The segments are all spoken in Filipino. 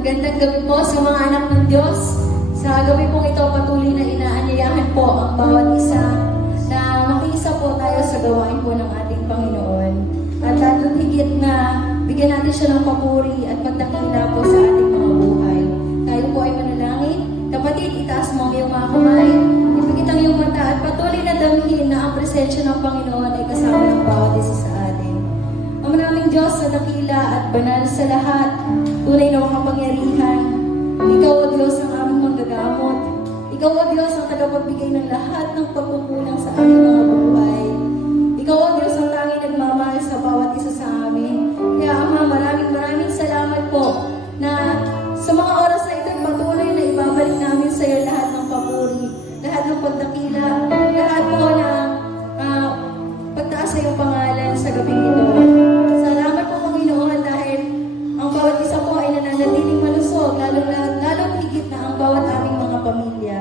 Magandang gabi po sa mga anak ng Diyos. Sa gabi pong ito, patuloy na inaanyayahan po ang bawat isa na makiisa po tayo sa gawain po ng ating Panginoon. At lalo't higit na bigyan natin siya ng papuri at pagdakila po sa ating mga buhay. Tayo po ay manalangin. Kapatid, itaas mo ang iyong mga kamay, ipikit ang iyong mata at patuloy na damhin na ang presensya ng Panginoon ay kasama ng bawat isa sa atin. Ang maraming Diyos na dakila at banal sa lahat, tunay na makapangyarihan. Ikaw, O Diyos, ang aming manggagamot. Ikaw, O Diyos, ang tagapagbigay ng lahat ng pagkukulang sa aming mga buhay. Ikaw, O Diyos, ang tanging nagmamahal sa bawat isa sa amin. Kaya, Ama, maraming salamat po na sa mga oras na ito, patuloy na ibabalik namin sa iyo lahat ng papuri, lahat ng pagdakila, lahat po ng pagtaas sa iyong pangalan sa gabing ito. Salamat po, Panginoon, dahil ang bawat isa po ay nananatiling malusog, lalong higit na ang bawat aming mga pamilya.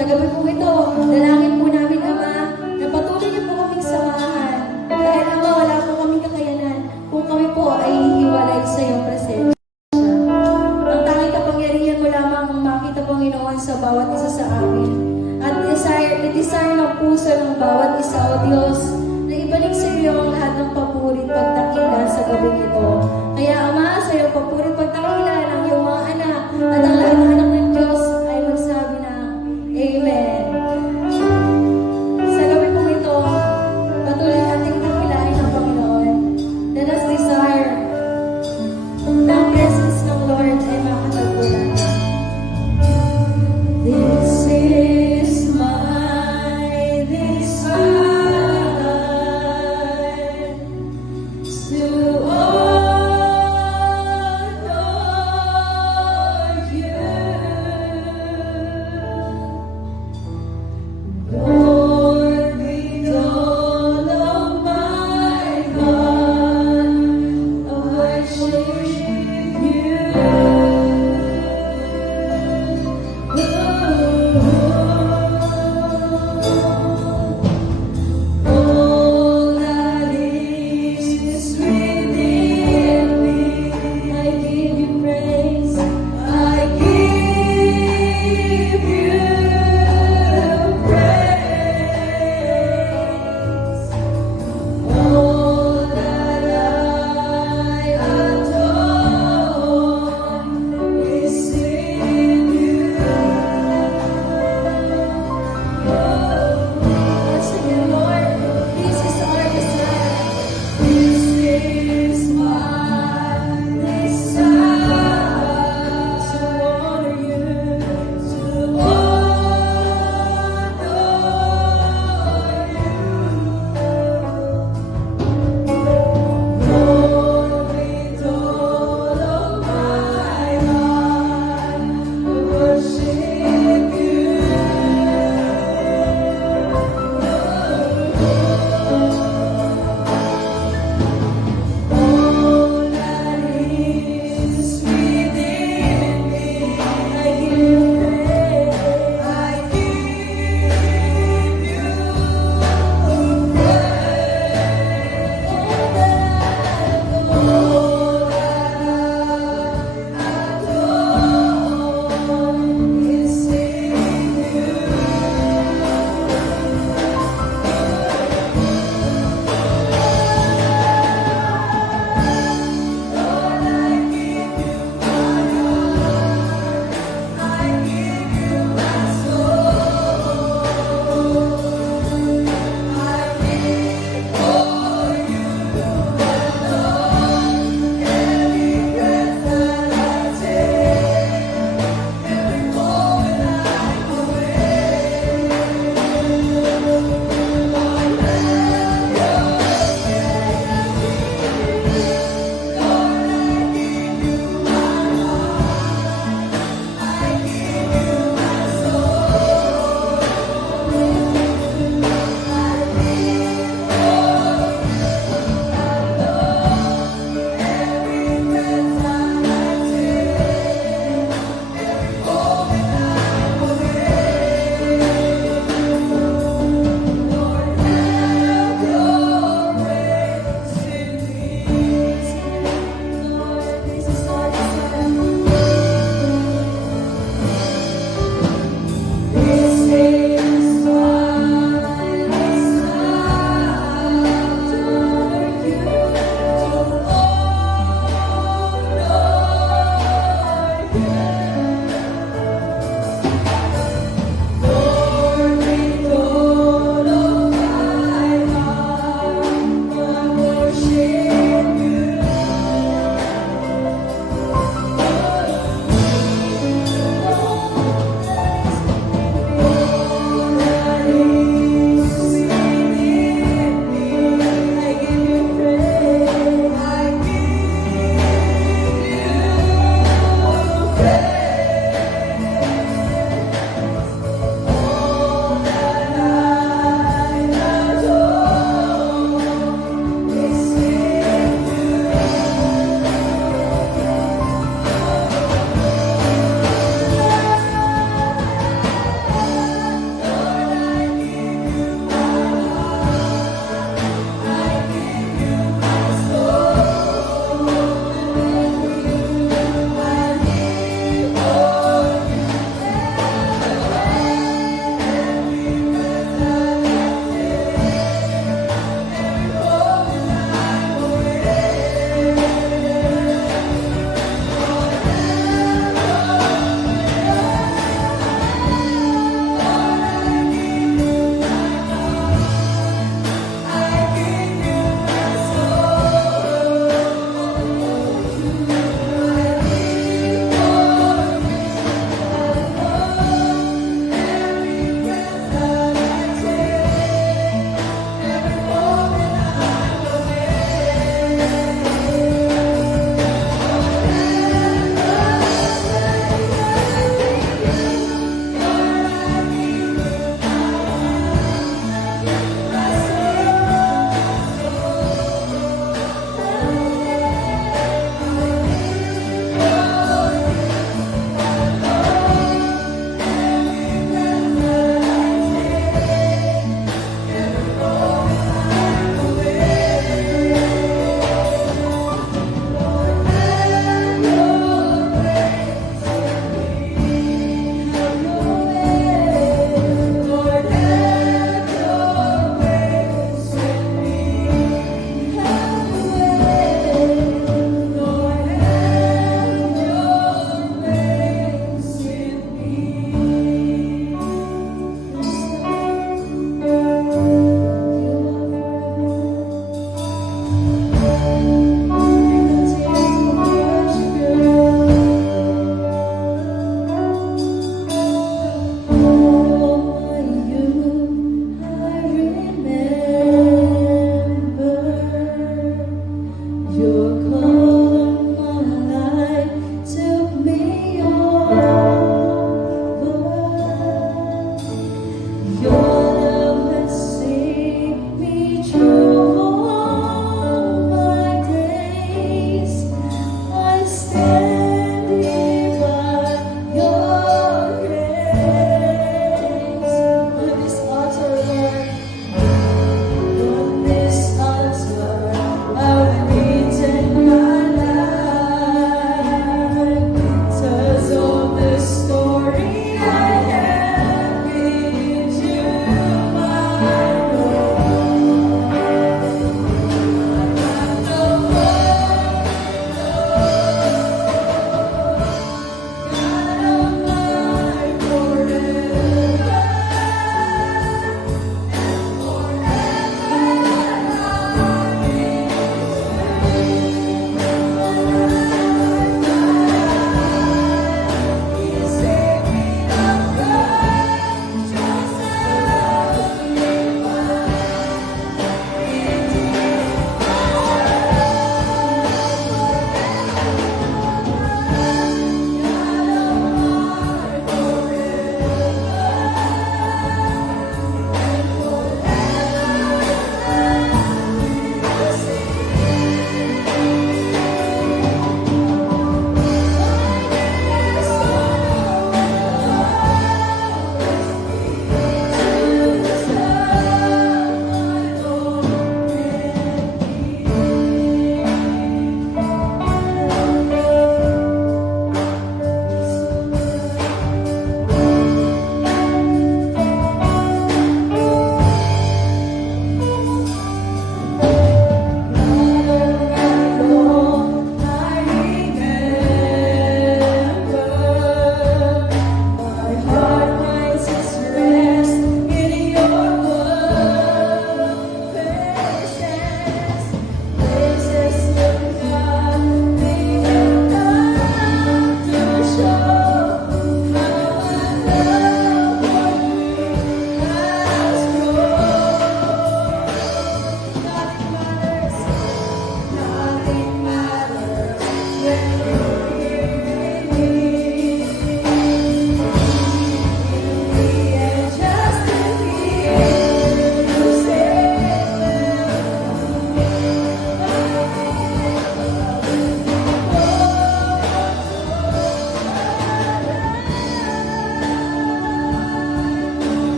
Sa gabi po ito, dalangin po namin, Ama, na patuloy niyo po kaming samahan. Dahil, Ama, wala po kaming kakayanan kung kami po ay hiwalay sa iyong presensya. Ang tanging kapangyarihan mo lamang ang makita, Panginoon, sa bawat isa sa amin. At desire ng puso ng bawat isa, O Diyos, na ibalik sa iyo ang lahat ng papuri at pagdakila sa gabing ito. Kaya, Ama, sa iyo papuri at pagdakila ng iyong mga anak at ang lahat ng anak ng Diyos ay magsabi ng Amen. Sa gabi pong ito, patuloy nating dakilain ang Panginoon. Let us desire na ang presence ng Lord ay makatagpo natin. This is my desire.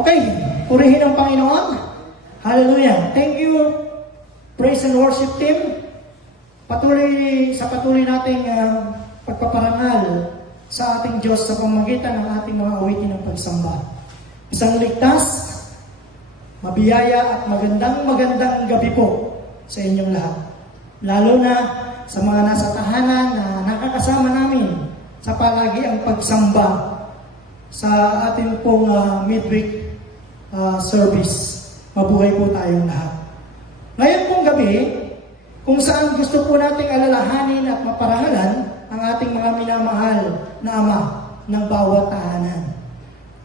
Okay, purihin ang Panginoon. Hallelujah. Thank you, praise and worship team. Patuloy nating pagpaparangal sa ating Diyos sa pamamagitan ng ating mga awitin ng pagsamba. Isang ligtas, mabiyaya at magandang gabi po sa inyong lahat. Lalo na sa mga nasa tahanan na nakakasama namin sa palagiang pagsamba sa ating pong midweek service. Mabuhay po tayong lahat. Ngayon pong gabi, kung saan gusto po nating alalahanin at maparangalan ang ating mga minamahal na ama ng bawat tahanan.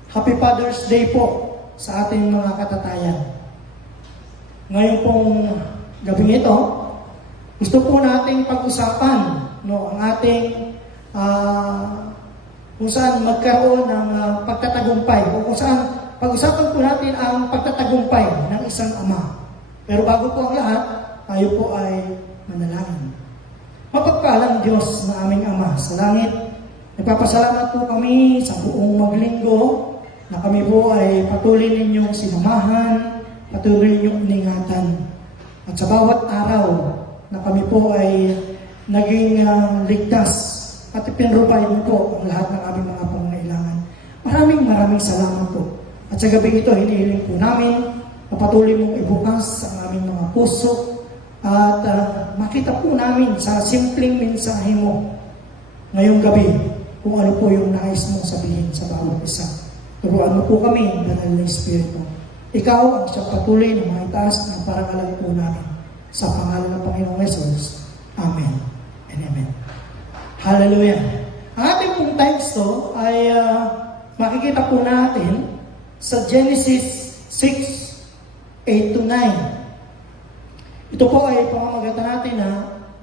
Happy Father's Day po sa ating mga katatayan. Ngayon pong gabing ito, gusto po nating pag-usapan ang ating kung saan magkaroon ng pagtatagumpay o kung saan pag-usapan po natin ang pagtatagumpay ng isang ama. Pero bago po ang lahat, tayo po ay manalangin. Mapagpalang Diyos na aming Ama sa langit, nagpapasalamat po kami sa buong maglinggo na kami po ay patuloy ninyong sinamahan, patuloy ninyong iningatan. At sa bawat araw na kami po ay naging ligtas at ipinrubay mo po ang lahat ng aming mga pangangailangan. Maraming salamat po. At sa gabi ito, hinihiling po namin na patuloy mong ibukas ang aming mga puso at makita po namin sa simpleng mensahe mo ngayong gabi kung ano po yung nais mong sabihin sa bawat isa. Turuan mo po kami, Banal na Espiritu. Ikaw ang siyang patuloy na maitaas ng parangalan po namin. Sa pangalan ng Panginoong Jesus. Amen and amen. Hallelujah. Ang ating pong teksto ay makikita po natin sa Genesis 6:8-9. Ito po ay pamamagatan natin na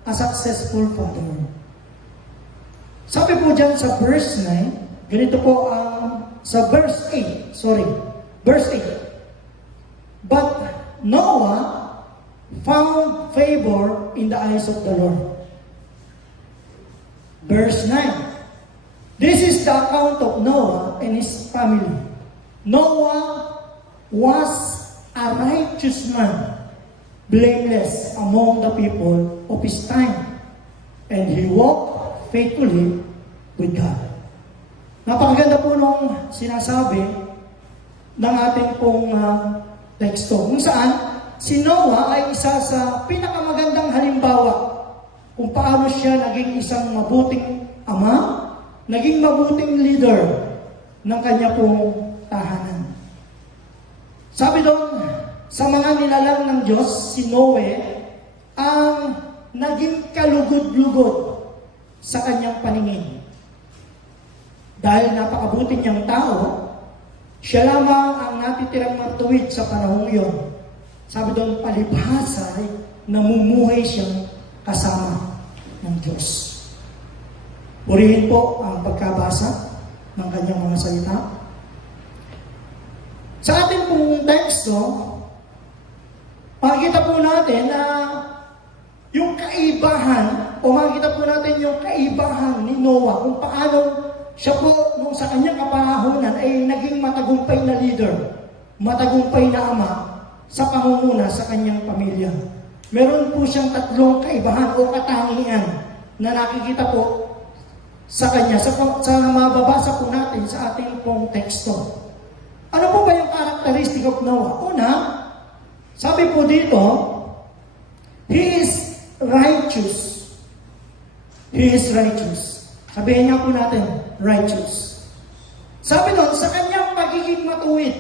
a successful father. Sabi po dyan sa verse 9, ganito po ang sa verse 8. Verse 8. But Noah found favor in the eyes of the Lord. Verse 9. This is the account of Noah and his family. Noah was a righteous man, blameless among the people of his time, and he walked faithfully with God. Napakaganda po nung sinasabi ng ating pong teksto, kung saan si Noah ay isa sa pinakamagandang halimbawa kung paano siya naging isang mabuting ama, naging mabuting leader ng kanya pong tahanan. Sabi doon, sa mga nilalang ng Diyos, si Noe ang naging kalugod-lugod sa kanyang paningin. Dahil napakabuti niyang tao, siya lamang ang natitirang matuwid sa panahong iyon. Sabi doon, palibhasa ay namumuhay siyang kasama ng Diyos. Purihin po ang pagkabasa ng kanyang mga salita. Sa ating pong teksto, makikita po natin na yung kaibahan, o makikita po natin yung kaibahan ni Noah, kung paano siya po, nung sa kanyang kapahahunan, ay naging matagumpay na leader, matagumpay na ama, sa pangunguna sa kanyang pamilya. Meron po siyang tatlong kaibahan o katangian na nakikita po sa kanya, sa mababasa po natin sa ating pong teksto. Ano po ba yung characteristic of Noah? Una, sabi po dito, he is righteous. He is righteous. Sabihin niya po natin, righteous. Sabi doon, sa kanyang pagiging matuwid,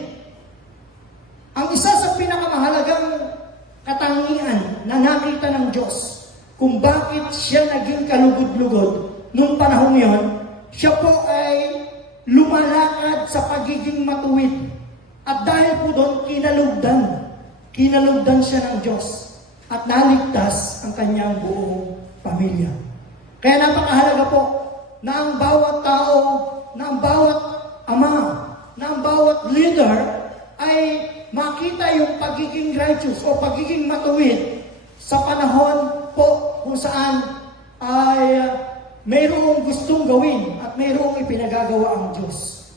ang isa sa pinakamahalagang katangian na nakita ng Diyos kung bakit siya naging kalugod-lugod nung panahon yon, siya po ay lumalakad sa pagiging matuwid. At dahil po doon, kinalugdan siya ng Diyos at naligtas ang kanyang buong pamilya. Kaya napakahalaga po na ang bawat tao, na ang bawat ama, na ang bawat leader ay makita yung pagiging righteous o pagiging matuwid sa panahon po kung saan ay mayroong gustong gawin at mayroong ipinagagawa ang Diyos.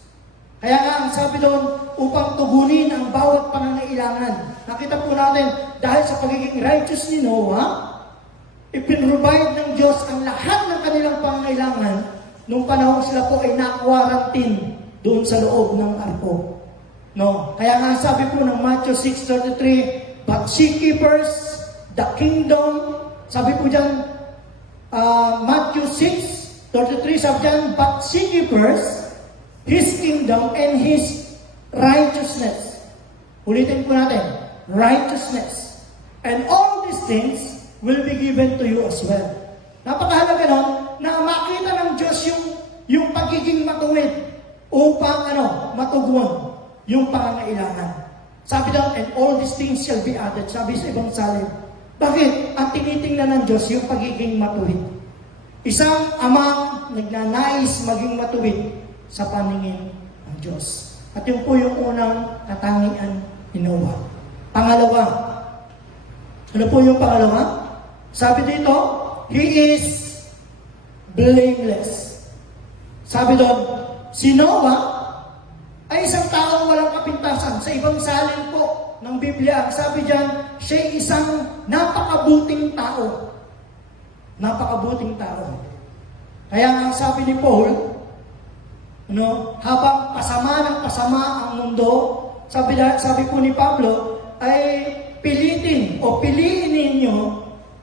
Kaya nga ang sabi doon, upang tugunin ang bawat pangangailangan. Nakita po natin, dahil sa pagiging righteous ni Noah, ipinrovide ng Diyos ang lahat ng kanilang pangangailangan nung panahon sila po ay na-quarantine doon sa loob ng arko. No? Kaya nga sabi po ng Matthew 6:33, but seek ye first the kingdom, sabi po dyan, Matthew 6:33, sabi dyan, but seek ye first His kingdom and His righteousness. Ulitin po natin, righteousness. And all these things will be given to you as well. Napakahalaga nun na makita ng Diyos yung pagiging matuwid upang matugon yung pangangailangan. Sabi daw, and all these things shall be added. Sabi sa ibang salib. Bakit? Ang tinitingnan ng Diyos yung pagiging matuwid. Isang amang nagnanais maging matuwid sa paningin ng Diyos. At yun po yung unang katangian ni Noah. Pangalawa. Ano po yung pangalawa? Sabi dito, he is blameless. Sabi doon, si Noah ay isang taong walang kapintasan. Sa ibang salin po ng Biblia, sabi diyan, siya ay isang napakabuting tao. Napakabuting tao. Kaya nga sabi ni Paul, habang pasama ng pasama ang mundo, sabi po ni Pablo, ay piliin ninyo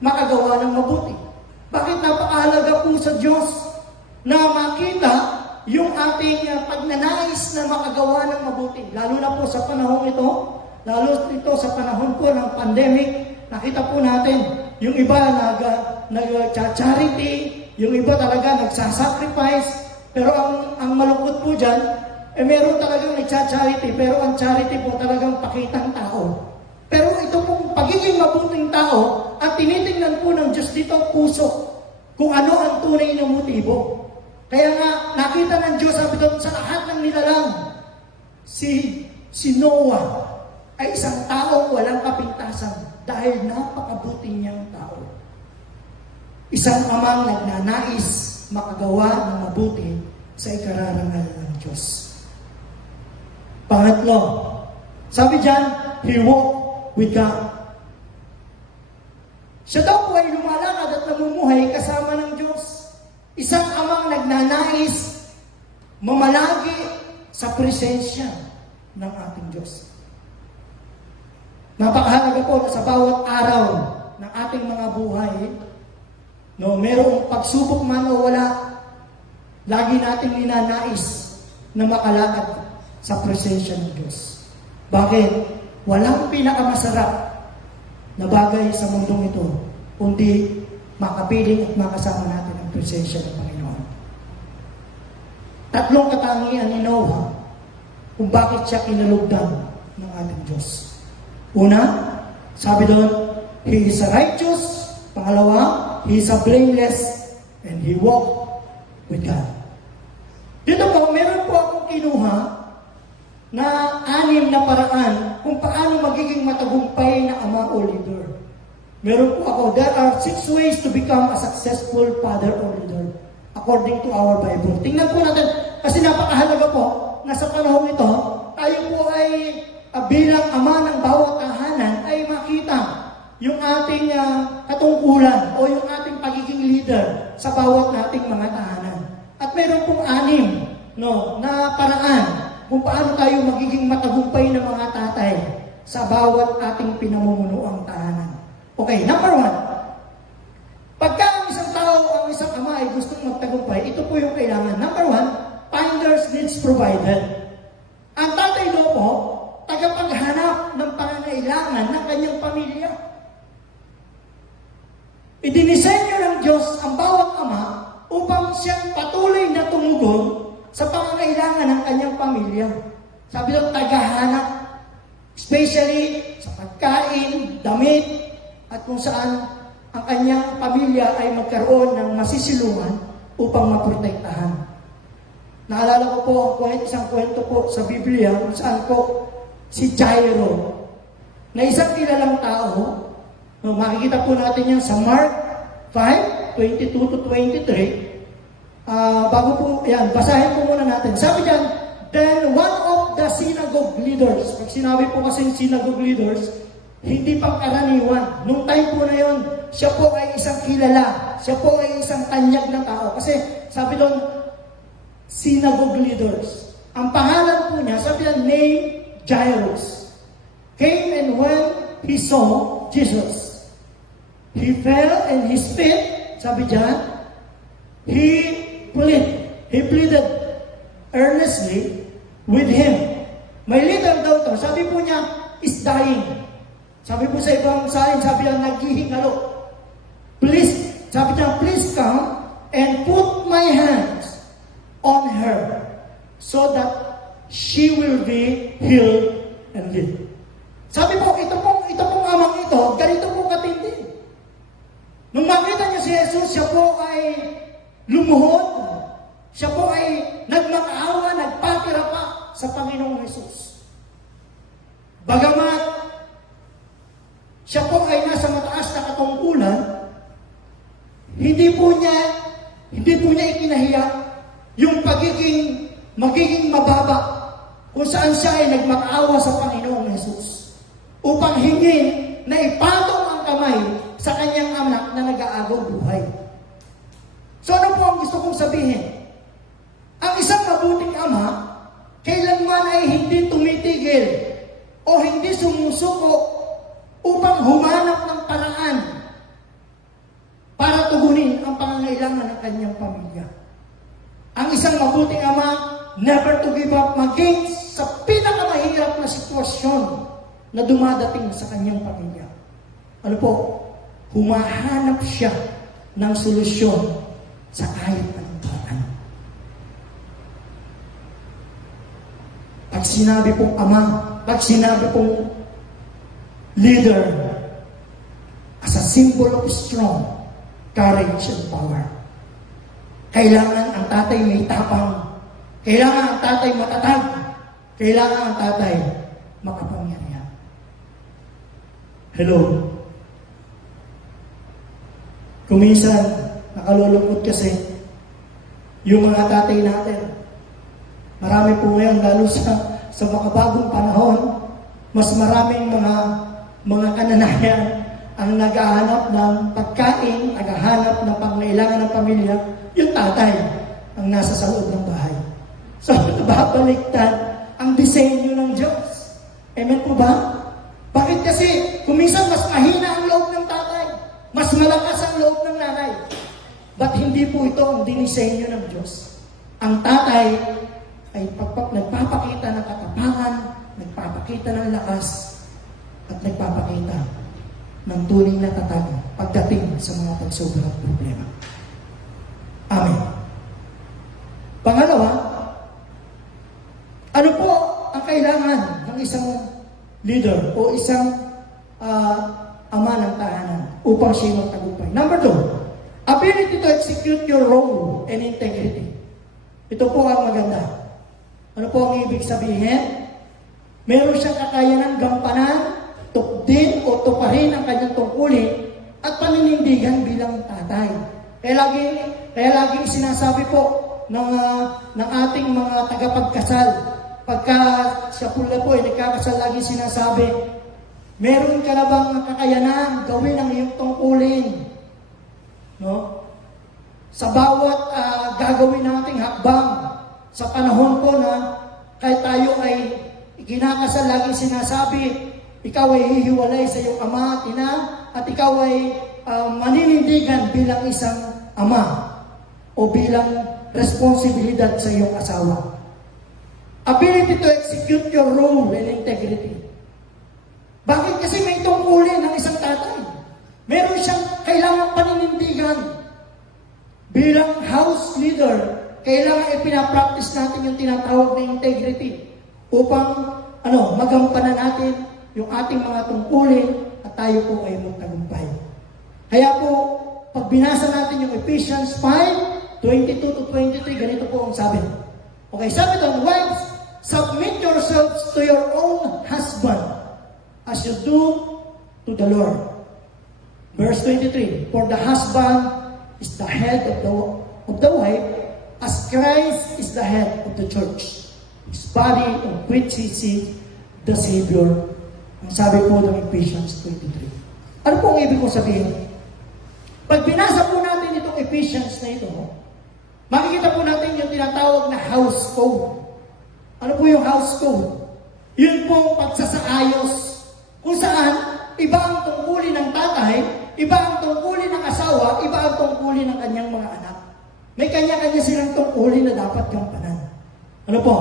makagawa ng mabuti. Bakit napakahalaga po sa Diyos na makita yung ating pagnanais na makagawa ng mabuti. Lalo na po sa panahon ito, lalo ito sa panahon po ng pandemic, nakita po natin, yung iba nag-charity, yung iba talaga nagsasacrifice, pero ang malungkot po dyan, meron talagang nagsa-charity, pero ang charity po talagang pakitang tao. Pero ito pong pagiging mabuting tao, at tinitingnan po ng Diyos dito puso, kung ano ang tunay na motibo. Kaya nga, nakita ng Diyos, sabi doon, sa lahat ng nilalang, si Noah ay isang taong walang kapintasan dahil napakabuti niyang tao. Isang amang nagnanais makagawa ng mabuti sa ikararangal ng Diyos. Pangatlo, sabi diyan, he walked with God. Siya daw po ay lumalakad at namumuhay kasama ng Diyos. Isang amang nagnanais mamalagi sa presensya ng ating Diyos. Napakahalaga po na sa bawat araw ng ating mga buhay, merong pagsubok man o wala, lagi nating ninanais na makalakad sa presensya ng Diyos. Bakit? Walang pinakamasarap na bagay sa mundong ito, kundi makapiling at makasama natin ang presensya ng Panginoon. Tatlong katangian ni Noah kung bakit siya kinalugdan ng ating Diyos. Una, sabi doon, he is righteous. Pangalawa, he is blameless, and he walked with God. Dito po, meron po akong kinuha na 6 na paraan kung paano magiging matagumpay na ama o leader. Meron po ako, there are 6 ways to become a successful father or leader according to our Bible. Tingnan po natin, kasi napakahalaga po na sa panahon ito, tayo po ay bilang ama ng bawat tahanan ay makita yung ating katungkulan o yung ating pagiging leader sa bawat nating mga tahanan. At meron pong 6 na paraan kung paano tayo magiging matagumpay na mga tatay sa bawat ating pinamumunuang tahanan. Okay, number 1. Pagka ang isang tao, ang isang ama ay gustong magtagumpay, ito po yung kailangan. Number 1, finders needs provided. Ang tatay daw po, tagapaghanap ng pangangailangan ng kanyang pamilya. Idinisenyo ng Diyos ang bawat ama upang siyang patuloy na tumugon sa pangangailangan ng kanyang pamilya. Sabi doon, tagahanap. Especially sa pagkain, damit, at kung saan ang kanyang pamilya ay magkaroon ng masisilungan upang maprotektahan. Naalala ko po isang kwento po sa Biblia kung saan po si Jairo, na isang kilalang tao. Makikita po natin yan sa Mark 5:22-23. Bago po, basahin po muna natin. Sabi diyan, Then one of the synagogue leaders, pag sinabi po kasi synagogue leaders, hindi pang karaniwan. Nung time po na yon, siya po ay isang kilala. Siya po ay isang tanyag na tao. Kasi sabi doon, synagogue leaders. Ang pangalan po niya, sabi niya, name Jairus. Came and when he saw Jesus, he fell in his feet, sabi diyan, he pleaded earnestly with him. May leader daw to, sabi po niya, is dying. Sabi po sa ibang salin, sabi niya, naghihingalo. Please, sabi niya, please come and put my hands on her so that she will be healed and live. Sabi po, ito pong amang ito, ganito po katindi. Nung makita niya si Jesus, siya po ay lumuhod. Siya po ay nagmakaawa, nagpapirapa sa Panginoong Jesus. Bagamat siya po ay nasa mataas na katungkulan, hindi po niya ikinahiya yung magiging mababa kung saan siya ay nagmakaawa sa Panginoong Jesus upang hingin na ipatong ang kamay sa kanyang anak na nag-aagaw buhay. So ano po ang gusto kong sabihin? Ang isang mabuting ama, kailanman ay hindi tumitigil o hindi sumusuko upang humanap ng paraan para tugunin ang pangangailangan ng kanyang pamilya. Ang isang mabuting ama, never to give up maging sa pinakamahirap na sitwasyon na dumadating sa kanyang pamilya. Ano po? Humahanap siya ng solusyon sa kahit anong paraan. Pag sinabi pong ama, pag sinabi pong leader, as a symbol of strong courage and power. Kailangan ang tatay may tapang. Kailangan ang tatay matatag. Kailangan ang tatay makapangyarihan. Hello. Kung minsan, nakalulungkot kasi yung mga tatay natin. Marami po ngayon, lalo sa makabagong panahon, mas maraming mga kananayan ang naghahanap ng pagkain, naghahanap ng pangailangan ng pamilya, yung tatay ang nasa sa loob ng bahay. So, nababaliktad ang disenyo ng Diyos. Amen po ba? Bakit kasi, kuminsan mas mahina ang loob ng tatay, mas malakas ang loob ng nanay. Ba't hindi po ito ang dinisenyo ng Diyos? Ang tatay ay nagpapakita ng katapangan, nagpapakita ng lakas, at nagpapakita ng tunay na tatag pagdating sa mga pagsubok at problema. Amen. Pangalawa, ano po ang kailangan ng isang leader o isang ama ng tahanan upang siya magtagumpay? Number 2, ability to execute your role and integrity. Ito po ang maganda. Ano po ang ibig sabihin? Meron siyang kakayanan gampanan, tukdin o tuparin ang kanyang tungkulin at paninindigan bilang tatay. Kaya laging sinasabi po ng ating mga tagapagkasal, pagka siya pula po ay nagkakasal, laging sinasabi, meron ka na bang kakayanan gawin ang iyong tungkulin? No? Sa bawat gagawin nating hakbang, sa panahon ko na kahit tayo ay ikinakasal, laging sinasabi, ikaw ay hihiwalay sa iyong ama at ina, at ikaw ay maninindigan bilang isang ama o bilang responsibilidad sa iyong asawa. Ability to execute your role and integrity. Bakit? Kasi may tungkulin ng isang tatay. Meron siyang kailangang paninindigan. Bilang house leader, kailangan ipinapractice natin yung tinatawag na integrity upang magampanan natin yung ating mga tungkulin at tayo po ay magtagumpay. Kaya po, pag binasa natin yung Ephesians 5:22-23, ganito po ang sabi. Okay, sabi doon, wives, submit yourselves to your own husband as you do to the Lord. Verse 23, for the husband is the head of the wife, as Christ is the head of the church, His body of which He is the Savior. Ang sabi po ng Ephesians 23. Ano po ang ibig kong sabihin? Pag binasa po natin itong Ephesians na ito, makikita po natin yung tinatawag na house code. Ano po yung house code? Yun pong pagsasaayos. Kung saan, iba ang tungkulin ng tatay, iba ang tungkulin ng asawa, iba ang tungkulin ng kanyang mga anak. May kanya-kanya silang tungkulin na dapat gampanan. Ano po?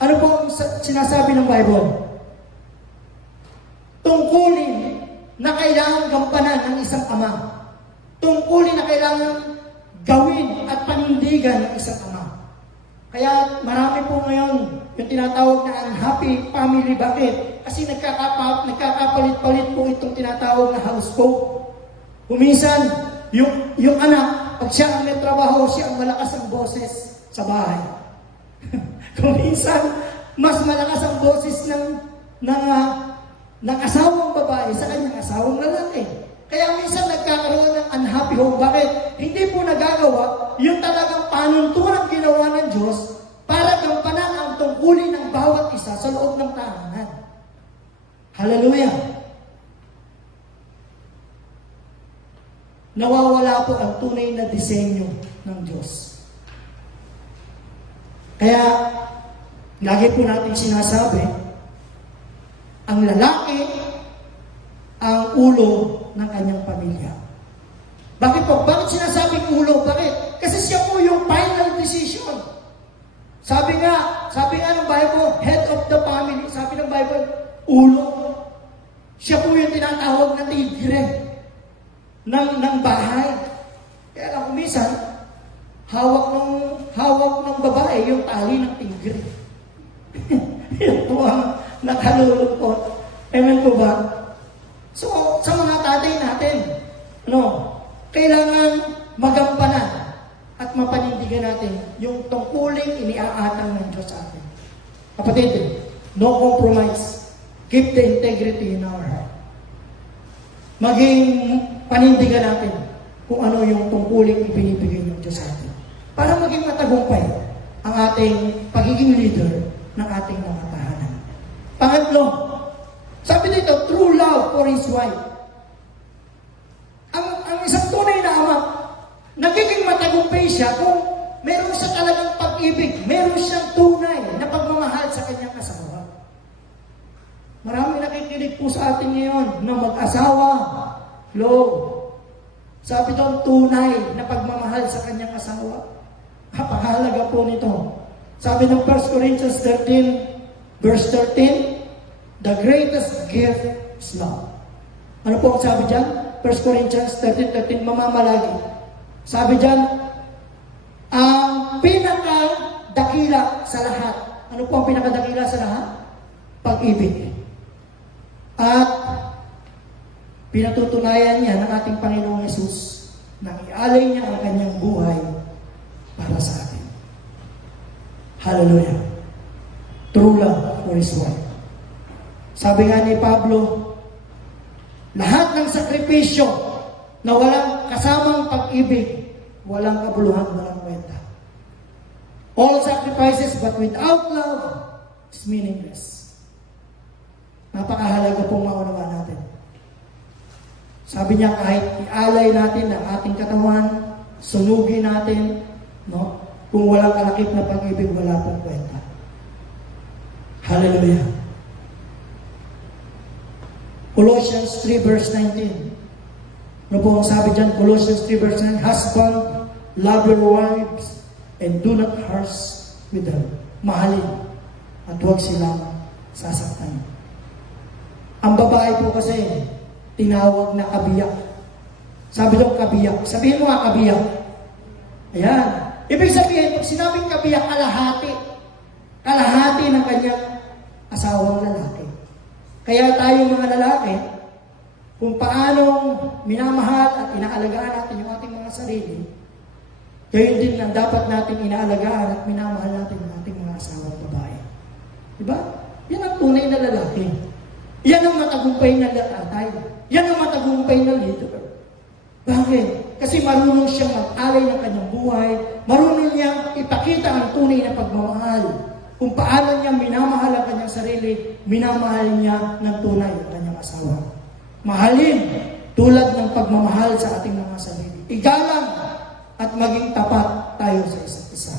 Ano po ang sinasabi ng Bible? Tungkulin na kailangan gampanan ng isang ama. Tungkulin na kailangan gawin at panindigan ng isang ama. Kaya marami po ngayon yung tinatawag na unhappy family. Bakit? Kasi nagkakapalit-palit po itong tinatawag na house code. Kuminsan, yung anak, pag siya ang may trabaho, siya ang malakas ang boses sa bahay. Kuminsan, mas malakas ang boses ng asawang babae sa kanyang asawang lalaki. Kaya minsan nagkakaroon ng unhappy home. Bakit? Hindi po nagagawa yung talagang panuntunan ginawa ng Diyos para gampanan ang tungkulin ng bawat isa sa loob ng tahanan. Hallelujah! Nawawala po ang tunay na disenyo ng Diyos. Kaya, lagi po natin sinasabi, ang lalaki ang ulo ng kanyang pamilya. Bakit po? Bakit sinasabing ulo? Bakit? Kasi siya po yung final decision. Sabi nga ng Bible, head of the family. Sabi ng Bible, ulo. Siya po yung tinatawag na tigre ng bahay. Kaya lang kumisan, hawak ng babae yung tali ng tigre. Yan po ang nakalulungkot. Amen po ba? So, sa mga tatay natin, kailangan magampanan at mapanindigan natin yung tungkuling iniaatang ng Diyos sa atin. Kapatid, no compromise. Keep the integrity in our heart. Maging panindigan natin kung ano yung tungkuling ibinibigay ng Diyos sa atin. Para maging matagumpay ang ating pagiging leader ng ating mga tahanan. Pangatlo, sabi dito, true love for his wife. Ang isang tunay na ama, nagiging matagumpay siya kung meron siya talagang pag-ibig, meron siyang tunay na pagmamahal sa kanyang asawa. Marami nakikinig po sa atin ngayon na mag-asawa, sabi doon, tunay na pagmamahal sa kanyang asawa. Napakahalaga po nito. Sabi ng 1 Corinthians 13, verse 13, the greatest gift is love. Ano po ang sabi dyan? 1 Corinthians 13:13, mamamalagi. Sabi dyan, ang pinakadakila sa lahat. Ano po ang pinakadakila sa lahat? Pag-ibig. At pinatutunayan niya ng ating Panginoong Yesus na ialay niya ang kanyang buhay para sa atin. Hallelujah. True love for his wife. Sabi nga ni Pablo, lahat ng sakripisyo na walang kasamang pag-ibig, walang kabuluhan, walang kwenta. All sacrifices but without love is meaningless. Napakahalaga pong maunawa natin. Sabi niya, kahit ialay natin ang ating katawan, sunugin natin, kung walang kalakip na pag-ibig, wala pong kwenta. Hallelujah. Colossians 3 verse 19. Ano po ang sabi dyan? Colossians 3 verse 9, husband, love your wives, and do not harsh with them. Mahalin, at huwag silang sasaktan. Ang babae po kasi, tinawag na kabiyak. Sabi daw kabiyak. Sabihin mo nga kabiyak. Ayan. Ibig sabihin, pag sinabing kabiyak, kalahati. Kalahati ng kanyang asawang lalaki. Kaya tayo mga lalaki, kung paanong minamahal at inaalagaan natin yung ating mga sarili, gayon din ang dapat natin inaalagaan at minamahal natin ang ating mga asawang babae. Diba? Yan ang tunay na lalaki. Yan ang matagumpay na tatay. Yan ang matagumpay na leader. Bakit? Kasi marunong siyang mag-alay ng kanyang buhay, marunong niyang ipakita ang tunay na pagmamahal kung paano niya minamahal ang kanyang sarili, minamahal niya ng tunay ang kanyang asawa. Mahalin tulad ng pagmamahal sa ating mga sarili. Igalang at maging tapat tayo sa isa't isa.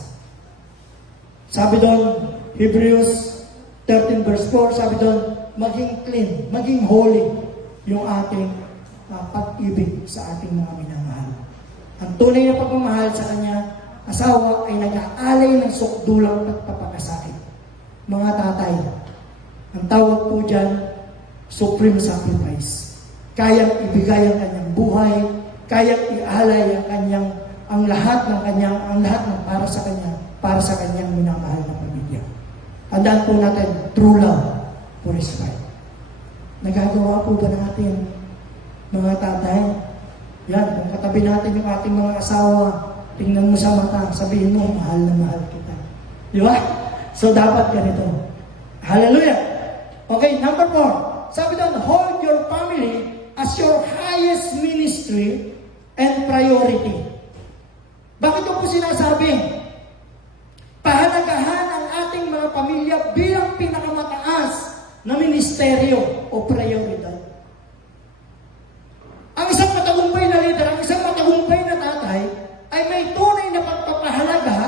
Sabi doon, Hebrews 13 verse 4, sabi doon, maging clean, maging holy yung ating pag-ibig sa ating mga minamahal. Ang tunay na pagmamahal sa kanya asawa ay nag-aalay ng sukdulang pagpapakasakit. Mga tatay, ang tawag po dyan, supreme sacrifice. Kayang ibigay ang kanyang buhay, kayang ialay ang lahat ng para sa kanyang minamahal na pamilya. Tandaan po natin, true love for his wife. Nagagawa po ba natin, mga tatay? Yan, kung katabi natin yung ating mga asawa, tingnan mo sa mata, sabihin mo, mahal na mahal kita. Di ba? So, dapat ganito. Hallelujah! Okay, number 4. Sabi doon, hold your family as your highest ministry and priority. Bakit ko po sinasabi? Pahalagahan ang ating mga pamilya bilang pinakamataas na ministeryo o prioridad. Ang isang matagumpay na leader, ang isang matagumpay na tatay, ay may tunay na pagpapahalaga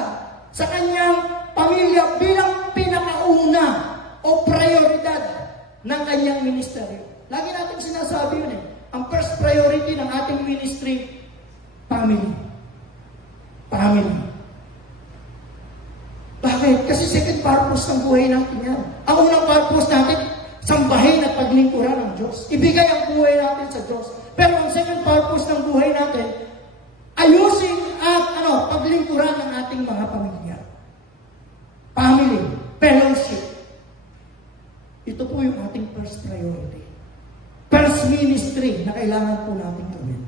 sa kanyang pamilya bilang pinakauna o prioridad ng kanyang ministeryo. Lagi natin sinasabi yun Ang first priority ng ating ministry, family. Family. Bakit? Kasi second purpose ng buhay natin yan. Ang unang purpose natin, sambahin at paglingkuran ng Diyos. Ibigay ang buhay natin sa Diyos. Pero ang second purpose ng buhay natin, ayusin at paglingkuran ng ating mga pamilya. Family, fellowship. Ito po yung ating first priority. First ministry na kailangan po natin gawin.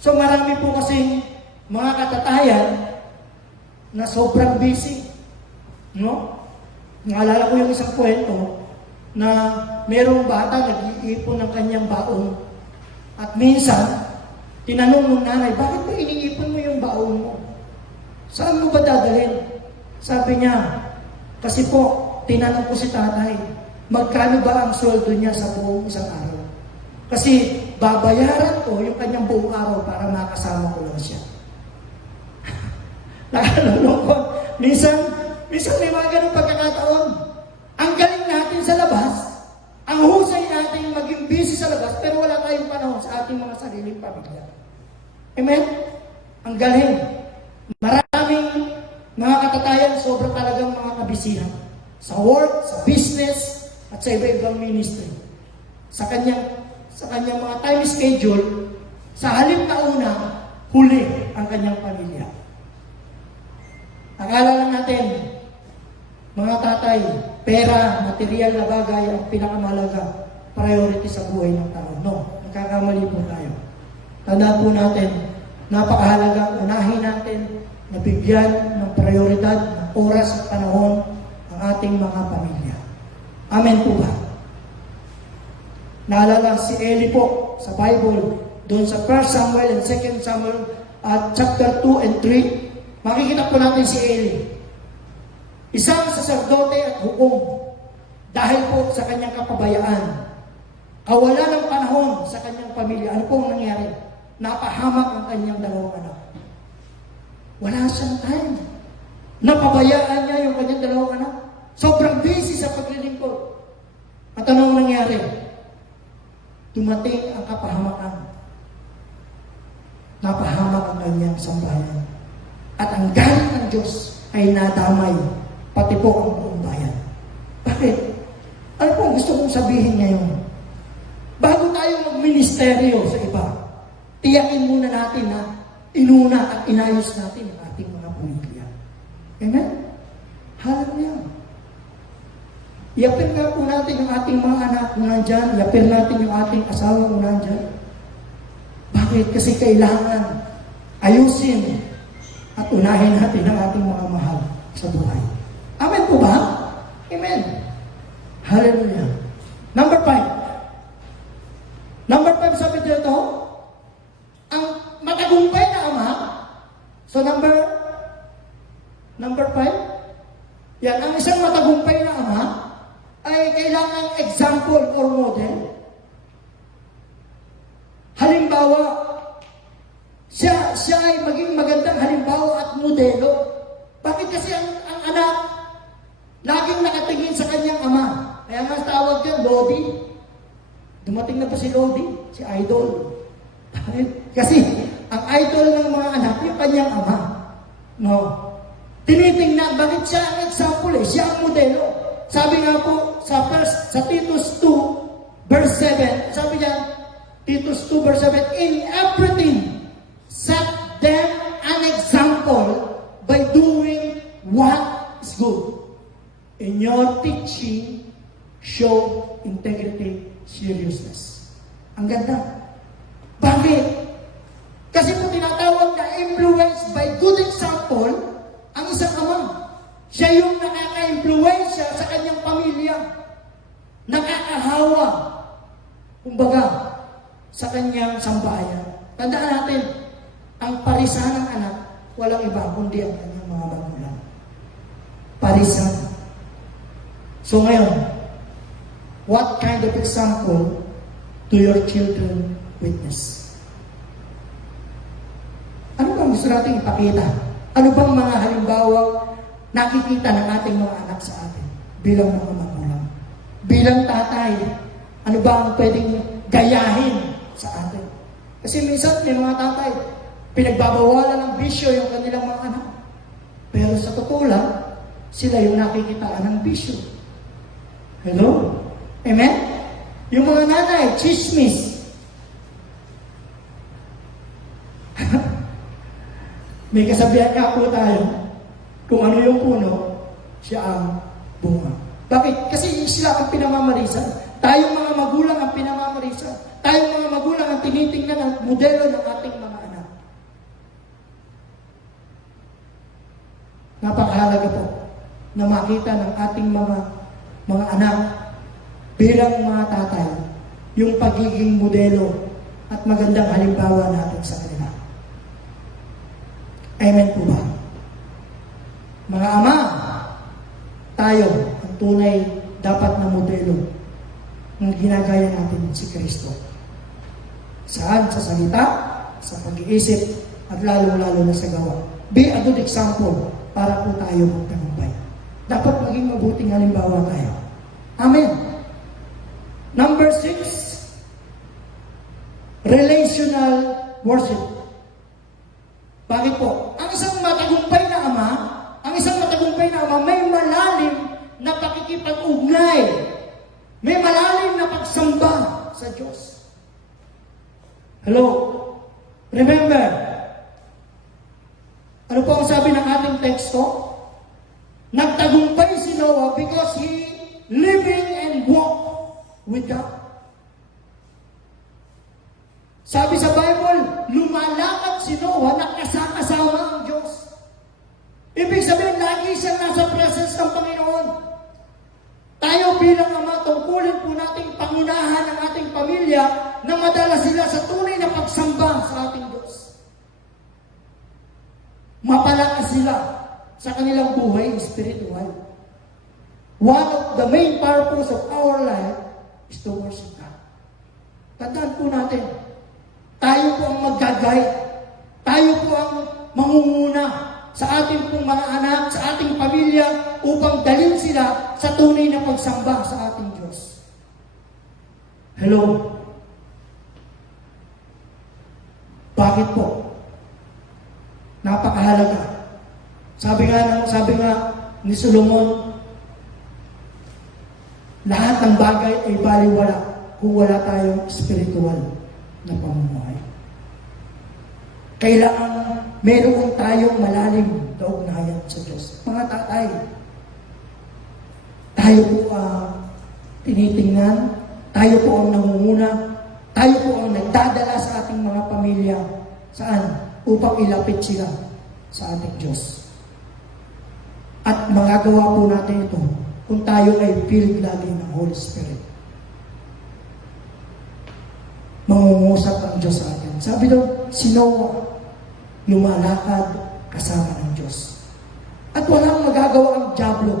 So marami po kasing mga katatayan na sobrang busy. No? Naalala ko yung isang kwento na merong bata nag-iipon ng kanyang baon. At minsan, tinanong ng nanay, bakit ba iniipon mo yung baon mo? Saan mo ba dadalhin? Sabi niya, kasi po, tinanong ko si tatay, magkano ba ang sweldo niya sa buong isang araw? Kasi babayaran ko yung kanyang buong araw para makasama ko lang siya. Nakalulungkot. Minsan may mga ganong pagkakataon. Ang galing natin sa labas, ang husay natin maging busy sa labas, pero wala tayong panahon sa ating mga sariling pamilya. Amen? Ang galing. Maraming mga katatayan, sobrang talagang mga kabisihan. Sa work, sa business, at sa iba-ibang ministry. Sa kanyang mga time schedule, sa halip na una, huli ang kanyang pamilya. Akala lang natin, mga tatay, pera, material na bagay ang pinakamahalaga priority sa buhay ng tao. No, nagkakamali po tayo. Tandaan po natin, napakahalaga, unahin natin na bigyan ng prioridad, ng oras at panahon ang ating mga pamilya. Amen po ba? Naalala si Eli po sa Bible, doon sa 1 Samuel and 2 Samuel chapter 2 and 3, makikita po natin si Eli. Isang saserdote at hukom dahil po sa kanyang kapabayaan. Kawalan ng panahon sa kanyang pamilya. Ano pong nangyari? Napahamak ang kanyang dalawang anak. Wala siyang time. Napabayaan niya yung kanyang dalawang anak. Sobrang busy sa paglilingkod. At anong nangyari? Dumating ang kapahamakan. Napahamak ang kanyang sambahayan. At ang galit ng Diyos ay nadamay, pati po ang buong bayan. Bakit? Ano po ang gusto kong sabihin ngayon? Bago tayo magministeryo sa iba, tiyakin muna natin na inuna at inayos natin ang ating mga pamilya. Amen? Hallelujah. Iapir nga po natin yung ating mga anak na nandyan. Iapir natin yung ating asawa na nandyan. Bakit? Kasi kailangan ayusin at unahin natin ang ating mga mahal sa buhay. Amen po ba? Amen. Hallelujah. Number 5. Number 5 sabi dito, ang matagumpay na ama. So number 5, Yan, ang isang matagumpay na ama ay kailangan example or model. Halimbawa, siya ay maging magandang halimbawa at modelo. Bakit kasi ang anak laging nakatingin sa kanyang ama? Kaya nga tawag yan, Lodi. Dumating na pa si Lodi, si Idol. Kasi ang idol ng mga anak, yung kanyang ama. No? Tinitingnan, bakit siya ang example eh? Siya ang modelo. Sabi nga po sa Titus 2, verse 7, sabi niya, Titus 2, verse 7, in everything, set them an example by doing what is good. In your teaching, show integrity, seriousness. Ang ganda. Bakit? Kasi po tinatawag na influenced by good example ang isang ama. Siya yung nakaka-influensya sa kanyang pamilya. Nakakahawa. Kumbaga, sa kanyang sambahayan. Tandaan natin, ang parisan ng anak, walang iba kundi ang kanyang mga magulang. Parisan. So ngayon, what kind of example do your children witness? Ano bang gusto natin ipakita? Ano bang mga halimbawa nakikita ng ating mga anak sa atin bilang mga magulang? Bilang tatay, ano ba ang pwedeng gayahin sa atin? Kasi minsan may mga tatay, pinagbabawalan ng bisyo yung kanilang mga anak. Pero sa totoo lang, sila yung nakikitaan ng bisyo. Hello? Amen? Yung mga nanay, chismis. May kasabihan nga po tayo, kung ano yung puno, siya ang bunga. Bakit? Kasi sila ang pinamamarisan. Tayong mga magulang ang pinamamarisan. Tayong mga magulang ang tinitingnan ang modelo ng ating mga anak. Napakahalaga po na makita ng ating mga anak bilang mga tatay yung pagiging modelo at magandang halimbawa natin sa kanila. Amen po ba? Mga ama, tayo ang tunay dapat na modelo ng ginagaya natin si Kristo. Saan? Sa salita, sa pag-iisip, at lalong-lalo na sa gawa. Be a good example para po tayo magtagumpay. Dapat maging mabuting halimbawa tayo. Amen. Number 6, relational worship. Bakit po? Ang isang matagumpay na ama, may malalim na pakikipag-ugnay. May malalim na pagsamba sa Diyos. Hello? Remember, ano po ang sabi ng ating teksto? Nagtagumpay si Noah because he living and walked with God. Sabi sa Bible, lumalakad si Noah na kasama ang Diyos. Ibig sabihin, lagi siyang nasa presence ng Panginoon. Tayo bilang ama, tungkulin po nating pangunahan ang ating pamilya na madala sila sa tunay na pagsamba sa ating Diyos. Mapalakas sila sa kanilang buhay spiritual. One of the main purpose of our life is to worship God. Tandaan po natin, tayo po ang mag-guide. Tayo po ang mangunguna sa ating pong mga anak, sa ating pamilya, upang dalhin sila sa tunay na pagsamba sa ating Diyos. Hello? Bakit po? Napakahalaga. Sabi nga ni Solomon, lahat ng bagay ay baliwala kung wala tayong spiritual na pamumuhay. Kailangan meron tayong malalim na ugnayan sa Diyos. Mga tatay, tayo po ang tinitingnan, tayo po ang nangunguna, tayo po ang nagdadala sa ating mga pamilya. Saan? Upang ilapit sila sa ating Diyos. At magagawa po natin ito kung tayo ay filled lagi ng Holy Spirit. Mangungusap ang Diyos sa atin. Sabi daw, si Noah, lumalakad kasama ng Diyos. At walang magagawa ang dyablo.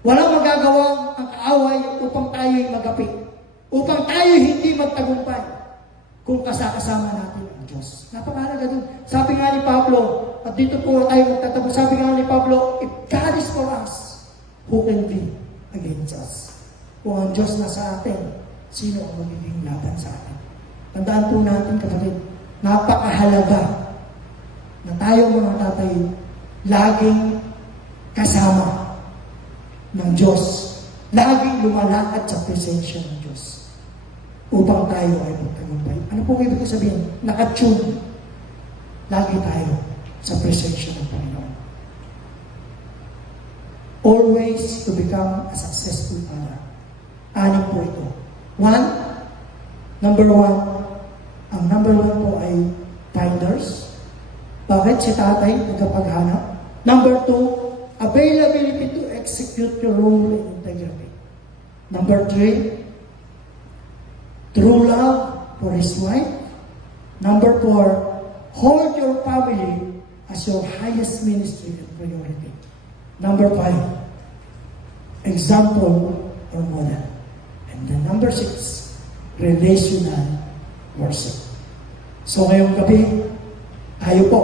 Walang magagawa ang kaaway upang tayo'y magapi. Upang tayo'y hindi magtagumpay kung kasama natin ang Diyos. Napakahalaga dun. Sabi nga ni Pablo, at dito po tayo magtatapos, sabi nga ni Pablo, if God is for us, who can be against us? Kung ang Diyos na sa atin, sino ang magiging laban sa atin? Tandaan po natin, kapatid, napakahalaga na tayo mga tatay laging kasama ng Diyos. Laging lumalakad sa presensya ng Diyos upang tayo ay magtagumpay. Ano po ibig sabihin? Nakatune. Lagi tayo sa presensya ng Panginoon. Always to become a successful father. Anim po ito. Number one, ang number one po ay finders. Bakit? Si tatay, nagkapaghanap. Number two, availability to execute your role in integrity. Number three, true love for his wife. Number four, hold your family as your highest ministry and priority. Number five, example or model. And then number six, relational worship. So ngayong gabi, tayo po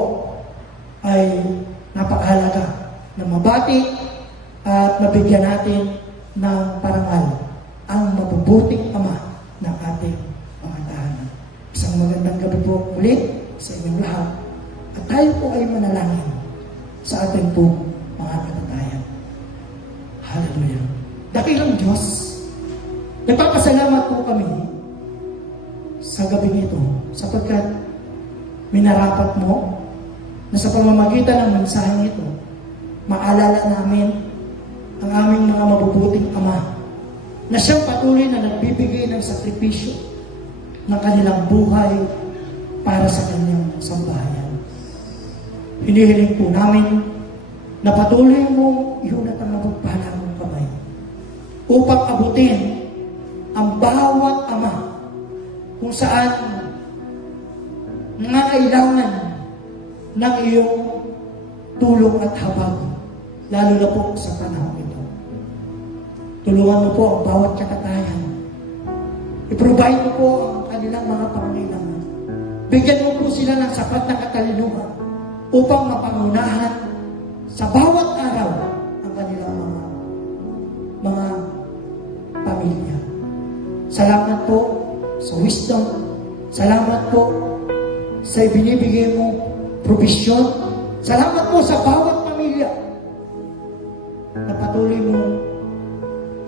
ay napakahalaga na mabati at nabigyan natin ng parangal ang mabubuting Ama ng ating mga tahanan. Isang magandang gabi po ulit sa inyong lahat at tayo po ay manalangin sa ating po mga katatayan. Hallelujah. Dakilang Diyos, nagpapasalamat po kami sa gabi nito sapagkat minarapat mo na sa pamamagitan ng mensaheng ito, maalala namin ang aming mga mabubuting Ama na siyang patuloy na nagbibigay ng sakripisyo ng kanilang buhay para sa kanyang sambahayan. Hinihiling po namin na patuloy mo iunat ang mapagpala mong kamay upang abutin ang bawat ama kung saan nangangailangan ng iyong tulong at habag, lalo na po sa panahon ito. Tulungan mo po ang bawat kakatayan. I-provide mo po ang kanilang mga pangangailangan. Bigyan mo po sila ng sapat na katalinuhan upang mapangunahan sa bawat araw ang kanilang mga pamilya. Salamat po sa wisdom. Salamat po sa ibinibigay mo provision. Salamat po sa bawat pamilya na patuloy mo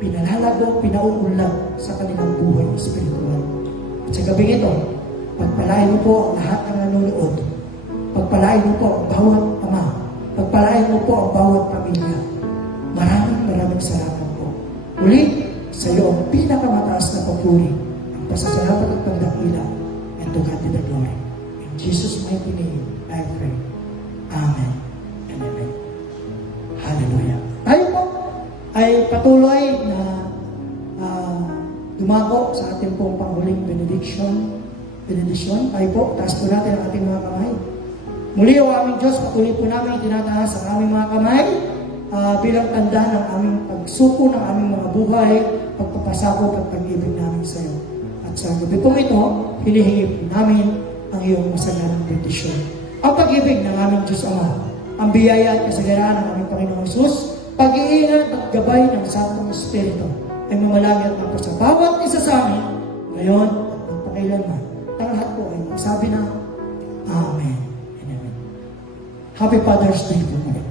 pinalalago, pinauunlad sa kanilang buhay espiritual. At sa gabi ito, pagpalain mo po ang lahat ng nanonood. Pagpalain mo po ang bawat ama. Pagpalain mo po ang bawat pamilya. Maraming salamat po. Uli, sa iyo ang pinakamataas na papuri, ang pasasalamat at pagdakila. And to God be the glory. In Jesus' mighty name, I pray. Amen and amen. Hallelujah. Tayo po ay patuloy na dumako sa ating pong panghuling benediction. Tayo po, taas po natin ang ating mga kamay. Muli o aming Diyos, patuloy po namin tinataas ang aming mga kamay bilang tanda ng aming pagsuko ng aming mga buhay, pagpapasakop at pag-ibig namin sa iyo. At sa gabi po ito, hinihingi po namin ang iyong masaganang bendisyon. Ang pag-ibig ng aming Diyos Ama, ang biyaya at kasaganaan ng aming Panginoong Hesus, pag-iingat at gabay ng Santong Espiritu ay mamalagi at magpa sa bawat isa sa amin, ngayon at magpakailanman. Ang lahat po ay magsabi na, Amen and Amen. Happy Father's Day po ulit.